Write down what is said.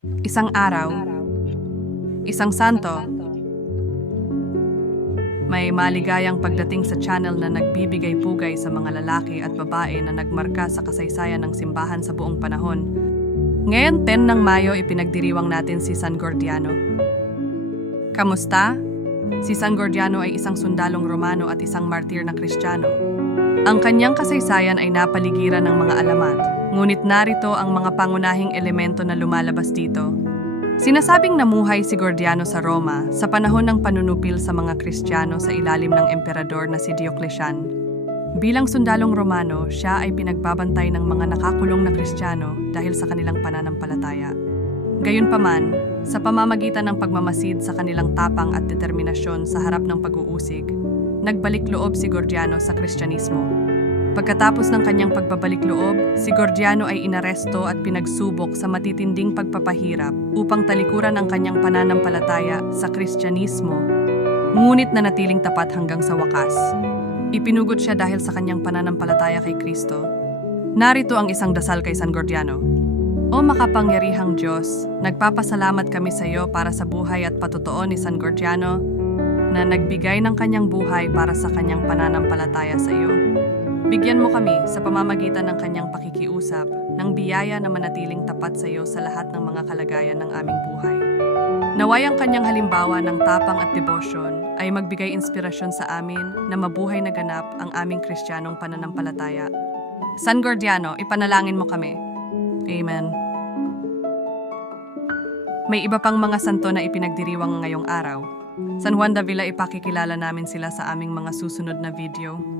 Isang araw, isang santo, may maligayang pagdating sa channel na nagbibigay pugay sa mga lalaki at babae na nagmarka sa kasaysayan ng simbahan sa buong panahon. Ngayon 10 ng Mayo ipinagdiriwang natin si San Gordiano. Kamusta? Si San Gordiano ay isang sundalong Romano at isang martir na Kristiyano. Ang kanyang kasaysayan ay napaligiran ng mga alamat, ngunit narito ang mga pangunahing elemento na lumalabas dito. Sinasabing namuhay si Gordiano sa Roma sa panahon ng panunupil sa mga Kristiyano sa ilalim ng emperador na si Diocletian. Bilang sundalong Romano, siya ay pinagbabantay ng mga nakakulong na Kristiyano dahil sa kanilang pananampalataya. Gayunpaman, sa pamamagitan ng pagmamasid sa kanilang tapang at determinasyon sa harap ng pag-uusig, nagbalik loob si Gordiano sa Kristyanismo. Pagkatapos ng kanyang pagbabalik loob, si Gordiano ay inaresto at pinagsubok sa matitinding pagpapahirap upang talikuran ang kanyang pananampalataya sa Kristyanismo, ngunit nanatiling tapat hanggang sa wakas. Ipinugod siya dahil sa kanyang pananampalataya kay Kristo. Narito ang isang dasal kay San Gordiano. O makapangyarihang Diyos, nagpapasalamat kami sa iyo para sa buhay at patotoo ni San Gordiano na nagbigay ng kanyang buhay para sa kanyang pananampalataya sa iyo. Bigyan mo kami sa pamamagitan ng kanyang pakikiusap ng biyaya na manatiling tapat sa iyo sa lahat ng mga kalagayan ng aming buhay. Naway ang kanyang halimbawa ng tapang at debosyon ay magbigay inspirasyon sa amin na mabuhay na ganap ang aming kristyanong pananampalataya. San Gordiano, ipanalangin mo kami. Amen. May iba pang mga santo na ipinagdiriwang ngayong araw. San Juan de Villa ipakikilala namin sila sa aming mga susunod na video.